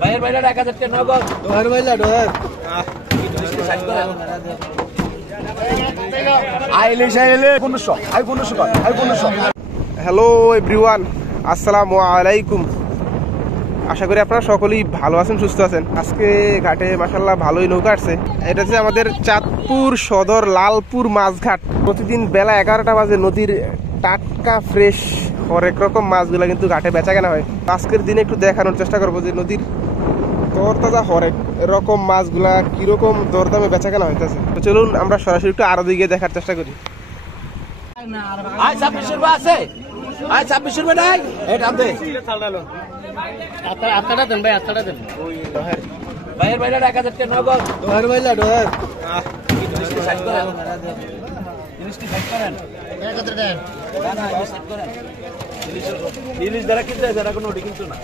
বাইরের বাইরে 1000 টাকা নগদ ডোহার বাইলা ডোহার হ্যালো এভরিওয়ান, আসসালামু আলাইকুম। আশা করি আপনারা সকলেই ভালো আছেন, সুস্থ আছেন। আজকে ঘাটে মাশাআল্লাহ ভালোই নৌকা আসছে। এটা হচ্ছে আমাদের চাঁদপুর সদর লালপুর মাছঘাট। প্রতিদিন বেলা 11টা বাজে নদীর টাটকা ফ্রেশ হরেক রকম মাছগুলো কিন্তু ঘাটে বেচা কেনা হয়। আজকের দিনে একটু দেখানোর চেষ্টা করবো যে নদীর তরতাজা হরেক এরকম মাছগুলা কিরকম দরদামে বেচা কেনা হইতেছে। তো চলুন আমরা সরাসরি একটু আরো দিকে দেখার চেষ্টা করি। 26 টাকা আছে, 26 টাকা নাই এটা দে আটটা দেন ভাই, আটটা দেন। বাইরের বাইরে 1000 টাকা নগদ ডোহার বাইলা ডোহার ইলিশ দ্বারা কিনতে আছে, এখন ওটি কিন্তু না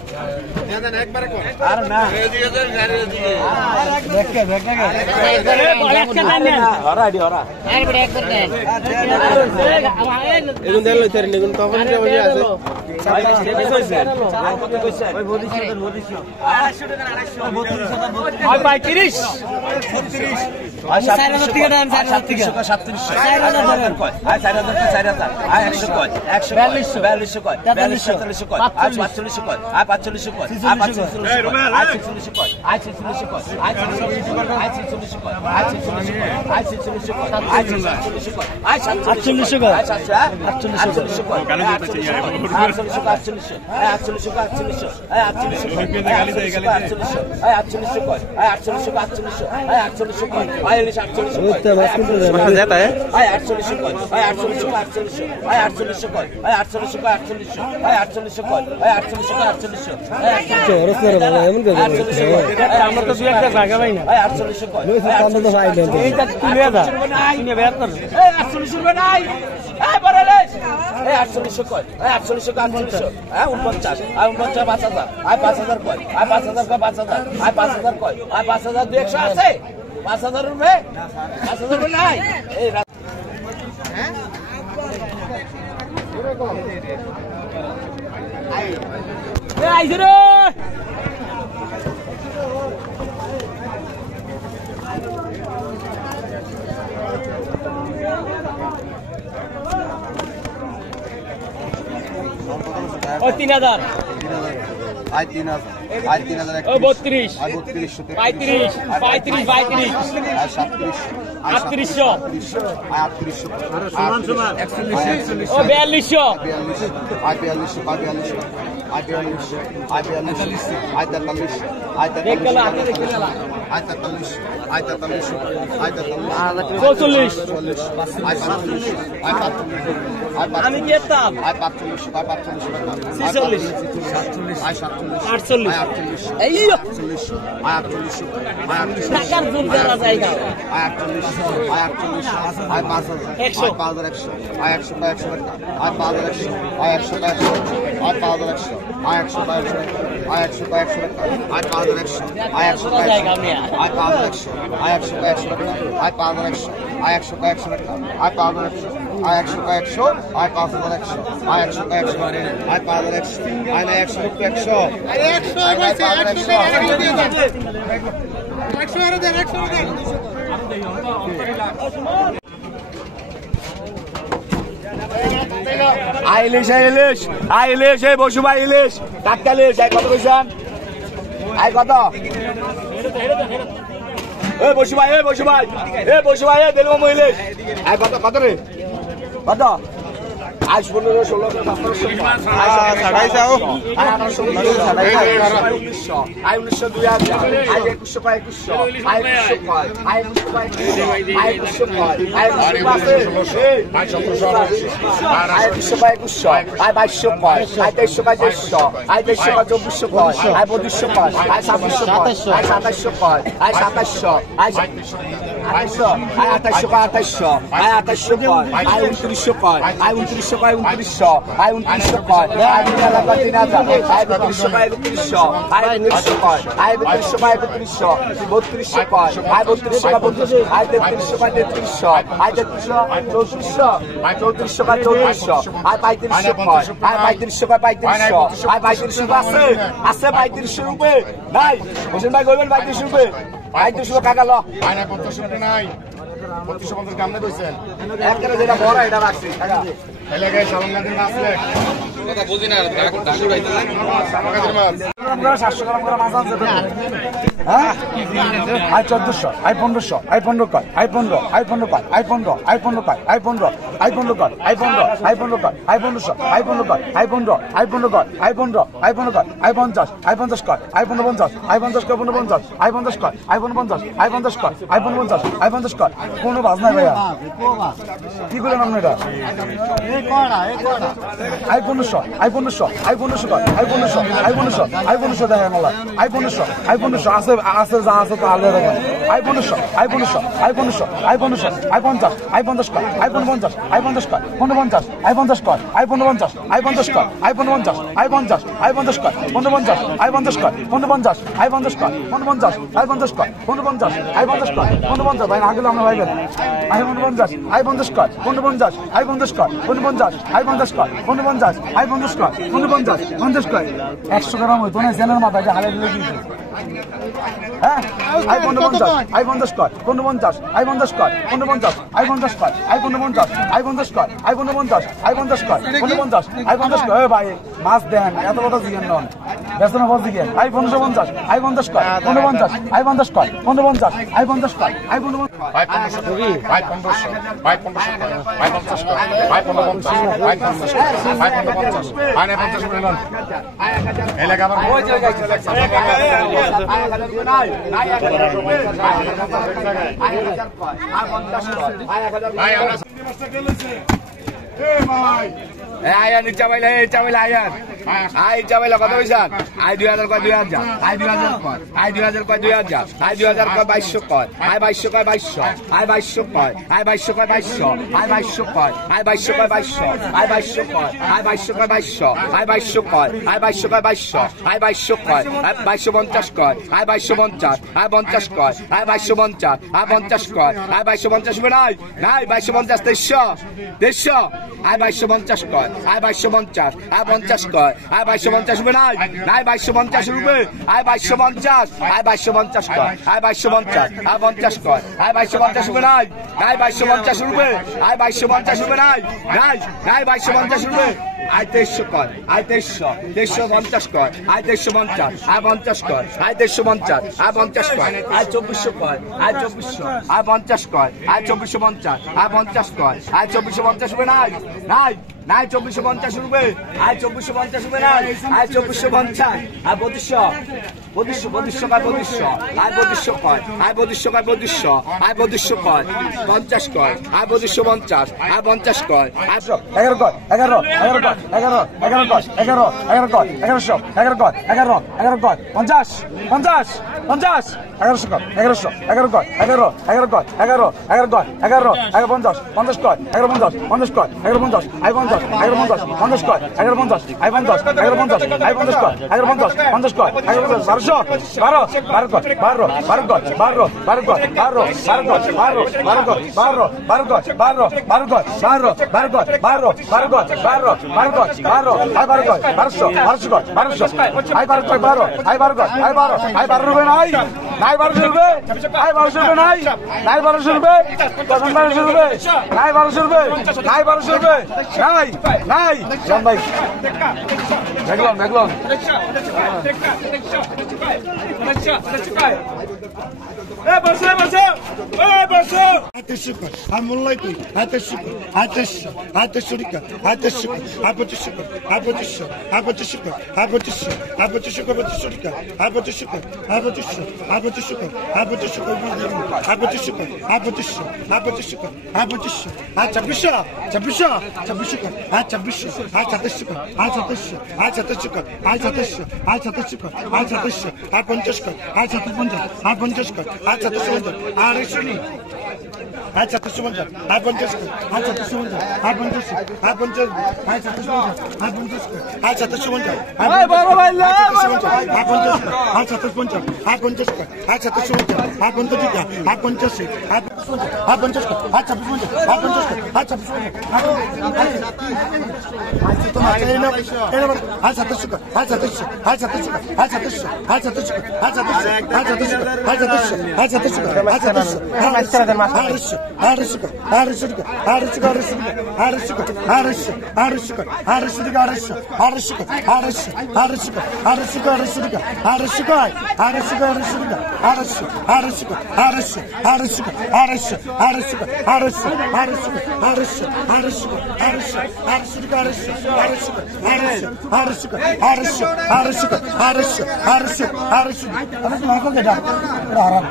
আর না ও 3000 আই 3000 আই 3000 ও 32 আই 32 35 35 32 আই 37 3800 আই 3800 সমান সমান 41 ও 4200 আই 42 আই 42 আই 42 আই 43 আই 43 দেখ গেল আগে দেখ গেল আই 43 আই 43 আই 43 44 আই 45 আই 45 আমি কি এতাম আই 45 আই 45 46 আই 47 48 আই 48 এই আই 48 আই 48 টাকার জোর করা জায়গা আই 48 আই 48 I 5000 100 I 100 I 100 I 100 I 5100 I 100 I 100 I 100 I 100 I 100 I 100 I 5100 I 100 I 100 I 5100 I 100 I 100 I 5100 I 100 I 100 I 5100 I 100 I 100 Eilish Eilish Eilish এই বসু ভাই ইলিশ টাটকা ইলিশ কত কইছেন? আই কত? এ বসু ভাই, এ বসু ভাই, এ বসু ভাই, এ দিলম ইলিশ আই কত কত রে কত? আই 15 16 ছাড়াই যাও I 1900 I 2000 I 2100 I 2100 I 2100 I 2100 I 2200 I 2200 I 2200 I 2300 I 2400 I 2500 I 2500 I 2700 I 2700 I 2700 2800 কয় 2800 কয় 2900 কয় 2900 কয় 2900 কয় 3000 কয় 3200 কয় 3200 কয় 3200 কয় 3200 কয় 3200 কয় 3300 কয় 3300 3400 কয় 3400 3500 কয় 3500 আছে 3500 রুপে নাই হোসেন ভাই কইবেন 3500 রুপে 3500 টাকা ল আয়না 3500 নাই 3550 কামনে কইছেন একেবারে যেটা বড় এটা রাখছি টাকা এলাকায় সালঙ্গাদের মাছ লেখ কথা বুঝি না ঢাকু রাইতে সালঙ্গাদের মাছ আমরা 700 গ্রাম করে মাছ আনছে হ্যাঁ আই 1400 আই 1500 আই 15 কর আই 15 আই 15 কর আই 15 আই 15 কর আই 15 আই 15 কর আই 15 আই 15 কর আই 1500 আই 15 কর আই 15 আই 15 কর আই 15 আই 15 কর আই 50 আই 50 কর আই 50 আই 50 কর 50 আই 50 কর আই 50 আই 50 কর আই 50 আই 50 কর কোনো বাজ নাই ভাইয়া কি করে নাম এটা এই কোড়া আই 1500 আই 1500 আই 1500 কর আই 1500 আই 1500 আই 1500 দেখা মালা আই 1500 আই 1500 আছে যা আছে তো আলাদা দেখেন I 1500 I 1500 I 1500 I 1500 I 50 I 50 কর আই 50 আই 50 কর 50 আই 50 কর আই 50 আই 50 কর আই 50 আই 50 আই 50 কর 50 আই 50 কর 50 আই 50 কর 50 আই 50 কর 50 আই 50 কর 50 ভাই আগলে আমরা ভাই গেল আই 50 আই 50 কর 50 আই 50 কর 50 আই 50 কর 50 আই 50 কর 50 কর 100 গ্রাম হইতো না জেনার মাথায় হালে দিলে কি হ্যাঁ আই 50 আই 50 কর 50 আই 50 কর 50 আই 50 কর আই 50 আই 50 কর আই 50 আই 50 কর 50 আই 50 কর এ ভাই মাছ দেন এত কথা জিগেন নন বেসনা বল জিগেন আই 50 আই 50 কর 50 আই 50 কর 50 আই 50 কর আই 50 ভাই 1500 ভাই 1500 ভাই 1500 ভাই 50 ভাই 50 ভাই 50 ভাই 50 আয়না 50 করে লন এলাকা আবার ওই জায়গায় নাই নাই 1000 ভাই আমরা এ ভাই আয়ান চাবাইলা আয়ান আই চাবাইলা কত পয়সা আই 2000 কয় 2000 আই 2000 কয় আই 2000 কয় 2000 আই 2000 কয় 2200 কয় আই 2200 কয় 2200 আই 2200 কয় আই 2200 কয় 2200 আই 2200 কয় আই 2200 কয় আই 2200 কয় 2200 আই 2200 কয় 2200 আই 2200 কয় 2200 কয় আই 2250 কয় আই 2250 কয় আই 2250 আই 50 কয় আই 250 নাই নাই 250 300 আই 250 কয় আই 250 আই 50 কয় আই 250 নাই নাই 250 রুপে আই 250 আই 250 কয় আই 250 আই 50 কয় আই 250 রুপে নাই নাই 250 রুপে আই 250 রুপে নাই নাই নাই 250 রুপে আই 2300 কয় আই 2350 কয় আই 2350 আই 50 কয় আই 2350 আই 50 কয় আই 2400 কয় আই 2400 আই 50 কয় আই 2450 আই 50 কয় আই 2450 রুপে নাই নাই নাই 2450 রুপে আই 2450 রুপে নাই আই 2450 আই 2200 কয় 2200 আই 2200 কয় আই 2200 কয় 2200 আই 2200 কয় 50 কয় আই 2250 আই 50 কয় 11 কয় 11 কয় 11 কয় 11 কয় 1100 কয় 11 কয় 50 1100 কয় 11 কয় 11 কয় 11 কয় 50 কয় 50 কয় 50 আই 50 আই 50 কয় 50 আই 50 আই 50 আই 50 কয় 50 কয় 1200 দেখলাম 2500 কর, আর 2500 কর, আর 2500 কর, আর 2500, আর 2500 কর, আর 2500, আর 2600, 2600, 2600 কর, আর 2600, আর 2700 কর, আর 2700, আর 2700 কর, আর 2700, আর 2700 কর, আর 2700, আর 50 কর, আর 750, আর 50 কর, আর 750, আর 100 আর 750, আর 50 কর, আর 750, আর 50, আর 50, আর 750, আর 50 কর, আর 750, ভাই বড় ভাই লা আর 50 কর, আর 750, আর 50 কর, আর 750, আর 50 টাকা, আর 50, আর 50 কর, আর 56, আর 50 কর, আর 56, আর 700 কর, আর 700, আর 700 কর, আর 700, আর 700 কর, আর 700, আর 700 কর, আর 700, আর 700 কর, আর 700, আর 700 কর, আর 100 কর, আর 100 কর, আর 100 কর, আর 100 কর, আর 100 কর, আর 100 কর, আর 100, আর 100 কর, আর 100, আর 100 কর, আর 100 কর, আর 100 কর, আর 100 কর, আর 100 কর, আর 100 কর, আর 100, আর 100 কর, আর 100, আর 100 কর, আর 100, আর 100 কর, আর 100, আর 100 কর, আর 100, আর 100 কর, আর 100, আর 100 কর, আর 100, আর 100 কর, আর 100, আর 100 কর, আর 100, আর 100 কর, আর 100, আর 100, আর 100, আমি তো লাগো গেটা আরাম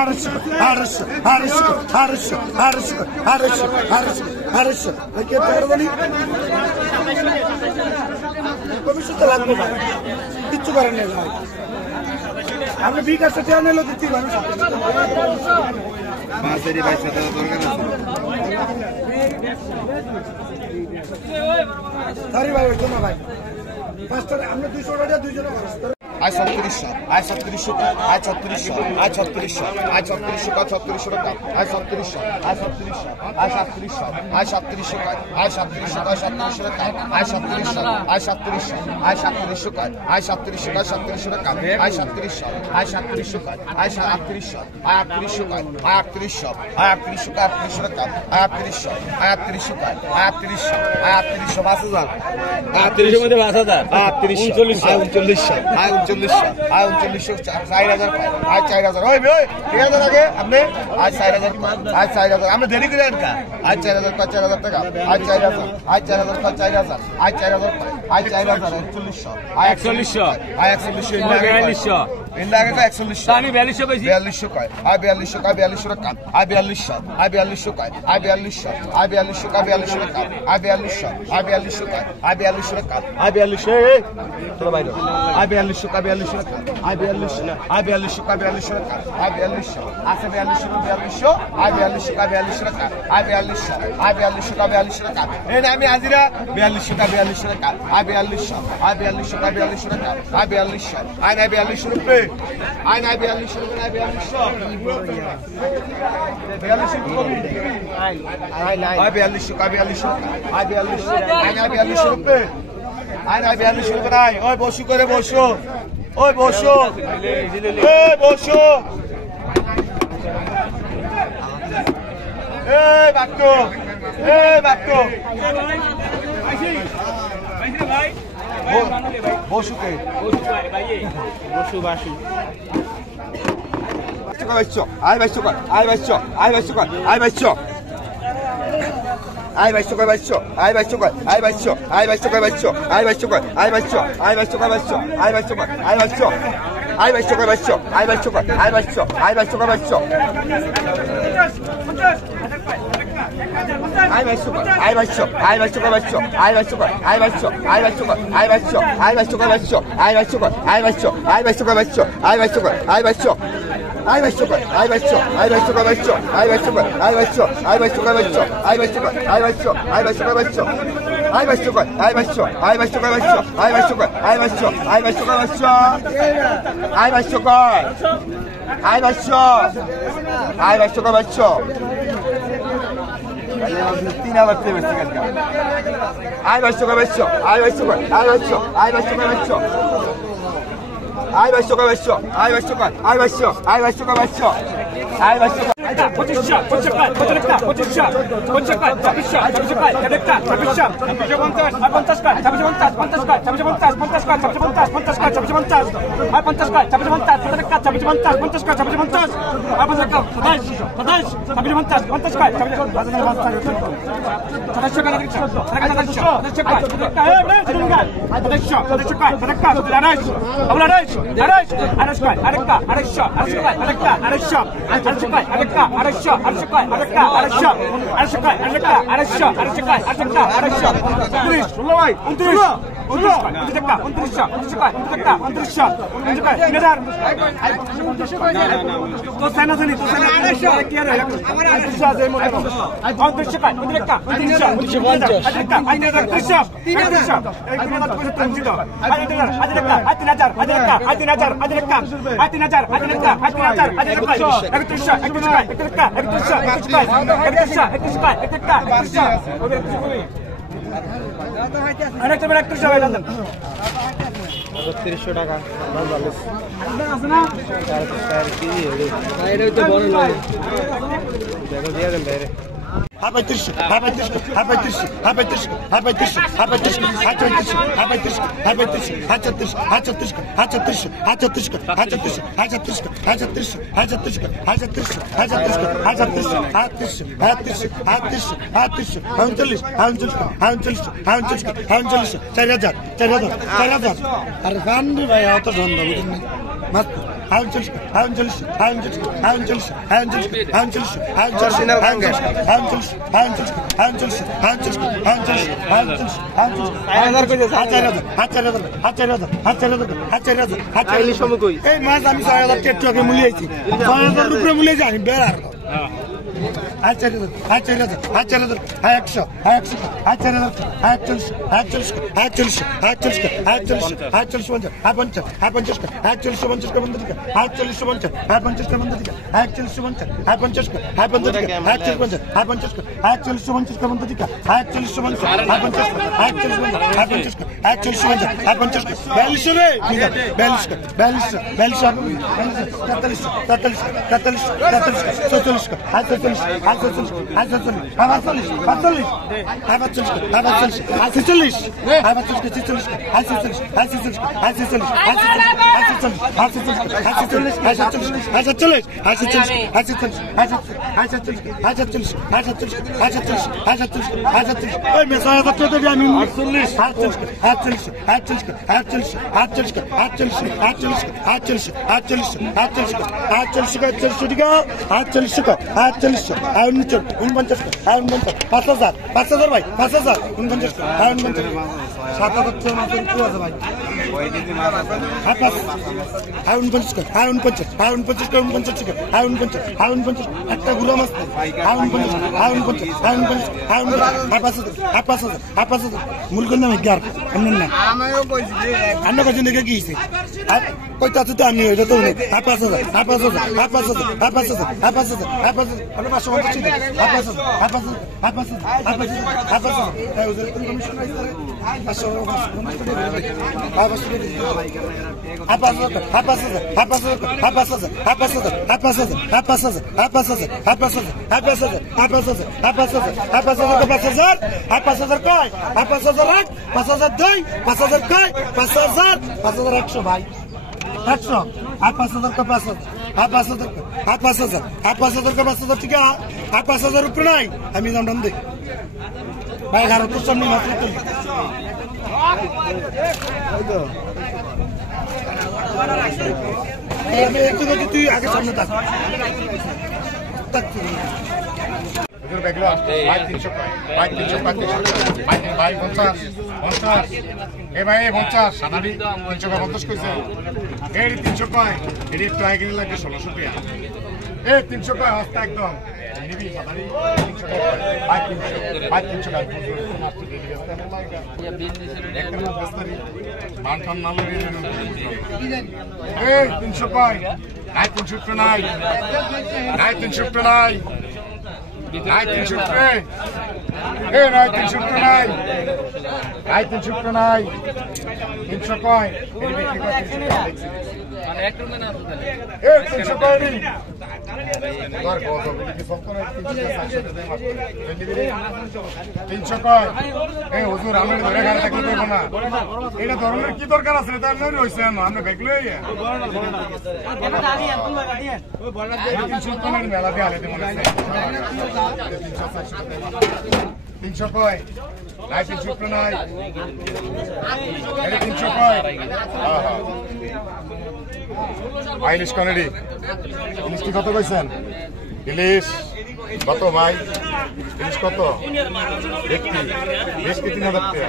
আর 100, আর 100, আর 100 কর, আর 100, আর 100 কর, আর 100, আর 100, আর 100 কে পড়বনি কমিশন তো লাগবে ভাই কিচ্ছু করেন না ভাই আপনি বিকাশ থেকে আনলো দিতে মানুষ মাছেরই পয়সা দেওয়া দরকার আছে সরি ভাই ওই জন্য ভাই পাঁচটা আমরা 200 টাকা দুইজনে আয় 3700, আয় 3700, আয় 3600, আয় 3600, আয় 3600, আয় 3600 টাকা, আয় 3700, আয় 3700, আয় 3700, আয় 3700 টাকা, আয় 3700, আয় 3700 টাকা, আয় 3700, আয় 3700, আয় 3700 টাকা, আয় 3700, আয় 3700 টাকা, আয় 3700, আয় 3700 টাকা, আয় 3800, আয় 3800 টাকা, আয় 3800, আয় 3800 টাকা, 3800 টাকা, আয় 3800, আয় 3800 টাকা, আয় 3800, আয় 3800 5000, 38 মধ্যে 5000, 3900, আয় 3900, আয় 3900, আয় 3900, 4000 পায়, আয় 4000, ওই 3000 আগে আপনি আয় 4000 পায়, আয় 4000, আমরা দেরি করে আনকা, আয় 4000 পায় 4000 টাকা, আয় 4000, আয় 4000 পায় 4000, আয় 4000 পায়, আয় 4000, 4100, আয় 4100, আয় 4100, ইন্ডিয়া আগে 4100, আমি 4200 কইছি 4200 কয়, আয় 4200, আয় 4200 টাকা, আয় 4200, আয় 4200 কয়, আয় 4200, আয় 4200, আয় 4200 টাকা, আয় 4200, আয় 4200 কয়, আয় 4200 টাকা, আয় 4200, তোরা বাইরে, আয় 4200, আয় 4200 টাকা, আয় 4200, আয় 4200, আয় 4200 টাকা, আয় 4200, আছে 4200, 4200, আয় 4200, আয় 4200 টাকা, আয় 4200, আয় 4200, আয় 4200 টাকা, এই না আমি হাজিরা 4200, আয় 4200 টাকা, আয় 4200, আয় 4200, আয় 4200 টাকা, আয় 4200, আয় না 4200 রুপে, আয় না 4200 রুপে, আয় 4200, 4200 কবি, আয় 4200, আয় 4200, আয় 4200, আয় না 4200 রুপে, আয় না 4200 রুপে নাই, ওই বসু করে বসো, ওই বসো, ওই বসো, এই বাক্টো, এই বাক্টো, বসুকে বসু বাসু আয় 2200 কর, আয় 2200, আয় 2200 কর, আয় 2200, আয় 2200 কর, 2200, আয় 2200 কর, আয় 2200, আয় 2200 কর, 2200, আয় 2200 কর, আয় 2200, আয় 2200 কর, 2200, আয় 2200 কর, আয় 2200, আয় 2200 কর, 2200, আয় 2200 কর, আয় 2200, আয় 2200 কর, 2200, আয় 2200 কর, আয় 2200, আয় 2200 কর, 2200, আয় 2200 কর, আয় 2200, আয় 2200 কর, আয় 2200, আয় 2200 কর, 2200, আয় 2200 কর, আয় 2200, আয় 2200 কর, 2200, আয় 2200 কর, আয় 2200, আয় 2200 কর, আয় 2200, আয় 2200 কর, 2200, আয় 2200 কর, আয় 2200, আয় 2200 কর, 2200, আয় 2200 কর, আয় 2200, আয় 2200 কর, 2200, আয় 2200 কর, আয় 2200, আয় 2200 কর, 2200, আয় 2200 কর, আয় 2200, আয় 2200 কর, 2200, আয় 2200 কর, আয় 2200, আয় 2200 কর, 2200, 3000 টাকা বেশি কালকে, আয় 2200 কর, 2200, আয় 2200 কর, আয় 2200, আয় 2200 কর, 2200, আয় 2200 কর, 2200, আয় 2200 কর, আয় 2200, আয় 2200 কর, 2200, আয় 2200 2500 2500 2500 টাকা দেখো দিয়ে দেন বাইরে আরে গান রে ভাই অত সন্ধ্যা বুঝেন না মাত্র এই মাছ আমি ৬,০০০ টেট্রাকে মূল্যাইছি ৬,০০০ রুপে মূল্যাইছি আমি বেড়ার আচ্ছা আচ্ছা আচ্ছা 100 5,000 ভাই 5,000 49 7,000 মাত্র কি আছে ভাই একটা গুলো মাছ মূলকর নাম এগার আপনার না আমরা কজন দেখে গিয়েছি আর কইতে আছে তো আমি ওইটা তো 5,000 ভাই 100 5,000 का 5,000 ठीक है 5,000 रुपये নাই আমি জানলাম দেখ ভাই আর তো সামনে মাত্র তো তুই আগে সামনে থাক ভাই 300 ভাই 50 এ ভাই 50 সানারি 350 কইছে এই 300 কয় এর একটু আগে লাগে 1600 টাকা এ 300 কয় হস্তা একদম নিবি সানারি 300 টাকা ভাই 300 টাকা মাস্টার দিয়ে দিয়েছে ইয়া বিল দিছিল একটা বস্তারি মানঠান নালে এ 300 কয় নাই 300 নাই নাই 300 নাই নাই 300 এ নাই 300 নাই নাই 300 নাই 300 কয় এর বিক্রি করে এই 300 কয় নি তোর কত কি সত্তর 300 কয় এই হুজুর আমি ধরে গাড়ি থাকলে দেব না এটা ধরনের কি দরকার আছে এটা আপনি হইছে না আপনি বেগলে হইয়া 300 কয় মেলা দিয়ে আলে মনে আছে 300 কয় নাই 300 কয় নাই এটা 300 কয় আইলিশ কনেডি ইলিশ কত কইছেন ইলিশ কত ভাই ইলিশ কত দেখি 3000 টাকা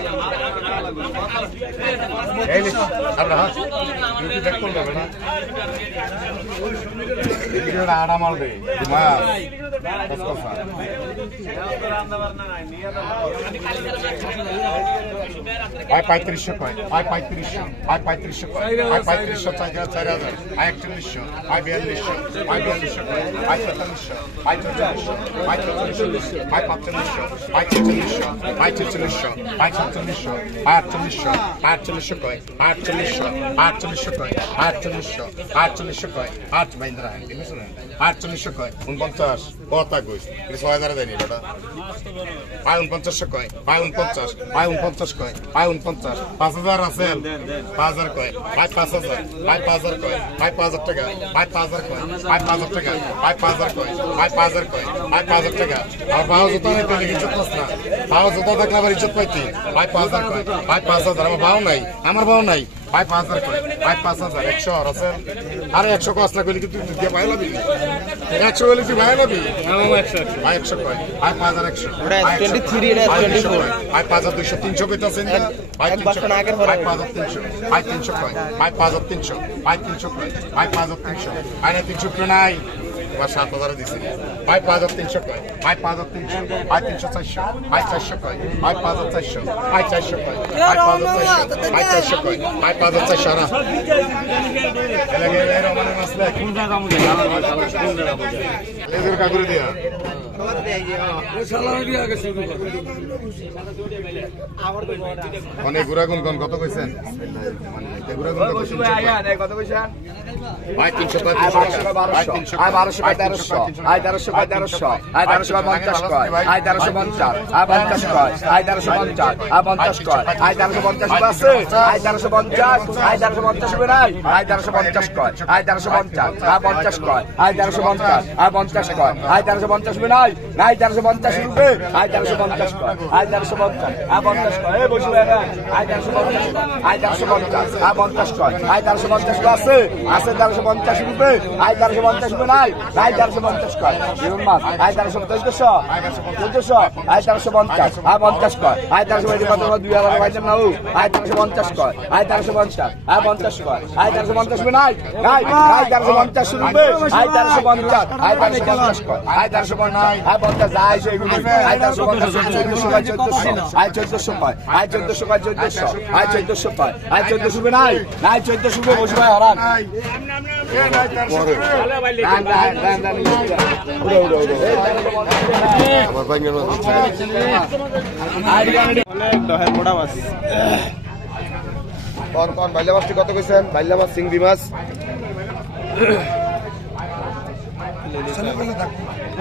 ইলিশ আর হাত ইলিশ দেখ কোন যাবে না এদিকে আড়া মাল দে মাছ কত কথা আই 3500 কয় আই 3500 আই 3500 কয় আই 3500 4000 আই 4100 আই 4200 আই 4200 কয় I 4300 I 4400 I 4400 I 4500 I 4600 I 4600 I 4700 I 4800 4800 কয় 4800 4800 কয় 4800 4800 কয় 8 মাইন্দ্রা এনে শুনেন 4800 কয় 49 কথা কইস এটা 6000 দেনি বেটা আই 49 কয় আই 49 আই 49 কয় আই 49 5000 আছে 5000 কয় আই 5000 আই 5000 কয় আই 5000 টাকা আই 5000 কয় আই 5000 টাকা আই 5000 কয় আই 5000 কয় আই 5000 টাকা আর ভাও যত নাই পেলে ইজ্জত পাস না ভাও যত থাকলে আবার ইজ্জত পাইতি আই 5000 কয় আই 5000 আমার ভাও নাই আই 5000 কয় আই 5000 100 আছে আরে 100 কষ্ট কইলি কি তুই দিয়ে পাইলা বি 100 হইলে কি পাইলা বি আই 100 কয় আই 5100 ওটা 23 এটা 24 আই 5200 300 কইতাছেন আই 300 আই 5300 আই 300 কয় আই 5300 আই 300 কয় আই 5300 আই 300 নাই আমার 7000 দিছি আই 5300 কয় আই 5300 আই 300 আই 400 কয় আই 5400 আই 400 কয় আই 5400 আই 400 কয় আই 5400 না এলাকে এর মানে মাসলা কোন জায়গা মুজে লেজর কাগুরে দিয়া অনেক গুড়াগুন কোন কত কইছেন কত কইছেন ভাই 300 আই 1200 আই 1300 আই 1300 আই 1350 কয় আই 1350 আই 50 কয় আই 1350 আই 50 কয় আই 1350 আছে আই 1350 আই 1350 হবে নাই আই 1350 কয় আই 1350 আই 50 কয় আই 1350 আই 50 কয় আই 1350 হবে নাই নাই 1350 রুপে আই 1350 কয় আই 1350 আই 50 কয় এই বসে আই 1350 আই 1350 আই 50 কয় আই 1350 আছে আছে 1350 রুপে আই 1350 রুপে নাই নাই 1350 কয় জীবন মাছ আই 1350 1400 আই 1350 আই 50 কয় আই 1350 কত 2000 বাইতে নাও আই 1350 কয় আই 1350 আই 50 কয় আই 1350 রুপে নাই নাই নাই 1350 রুপে আই 1350 আই 1350 কয় আই 1350 আই 50 যাই সেগুলো আই 1350 1400 আই 1400 কয় আই 1400 কয় 1400 আই 1400 কয় আই 1400 রুপে নাই নাই 1400 রুপে বসে ভাই হারান কোন কোন বাইলা মাছটি কত কইছেন বাইলা মাছ চিংড়ি মাছ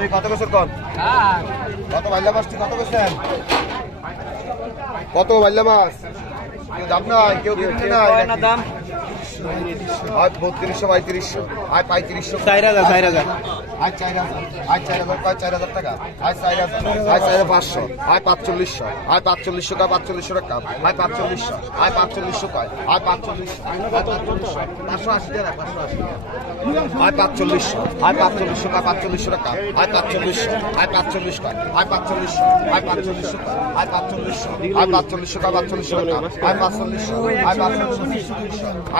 এই কত কইছেন কোন কত বাইলা মাছটি কত কইছেন কত বাইলা মাছ দাম নাই কেউ কিনতে না দাম আজ 3200 3200 আজ 3500 4000 আজ 4000 আজ 4000 কয় 4000 টাকা আজ 4000 আজ 4500 আজ 4500 আজ 4500 কা 4500 টাকা আজ 4500 আজ 4500 কয় আজ 4500 580 টাকা 580 আজ 4500 আজ 4500 কা 4500 টাকা আজ 4500 আজ 45 কয় আজ 4500 আজ 4500 আজ 4500 আজ 4500 কা 4500 টাকা আজ 4500 আজ 4500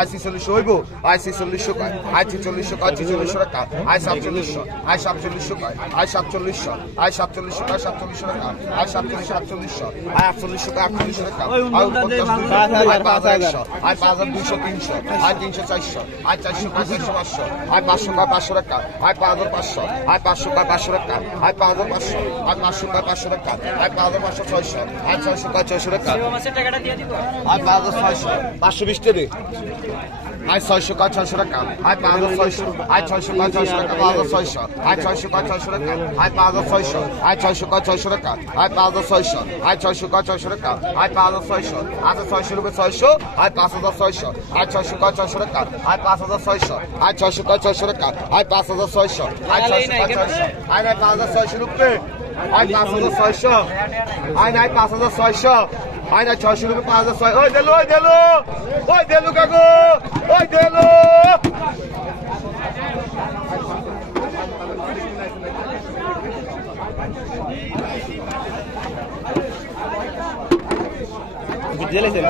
আজ 46 হইব আই 46 কয় আই 46 কয় 46 টাকা আই 47 আই 47 কয় আই 47 আই 47 কয় 47 টাকা আই 47 আই 48 কয় 48 টাকা আই 5000 আই 5200 300 আই 300 400 আই 400 কয় 500 আই 500 কয় 500 টাকা আই 5500 আই 500 কয় 500 টাকা আই 5500 আই 500 কয় 500 টাকা আই 5500 600 আই 600 কয় 600 টাকা আই 5600 520 টাকা আয় 600 কয় 600 টাকা আয় 5600 আয় 600 কয় 600 টাকা 5600 আয় 600 কয় 600 টাকা আয় 5600 আয় 600 কয় 600 টাকা আয় 5600 আয় 600 কয় 600 টাকা আয় 5600 আয় 600 রুপে 600 আয় 5600 আয় 600 কয় 600 টাকা আয় 5600 আয় 600 কয় 600 টাকা আয় 5600 আয় 600 কয় 600 আয় 5600 রুপে আয় 5600 আয় 5600 আয় 600 রুপে 5600 ওই দেলু কাকু ওই দেলু বুঝতে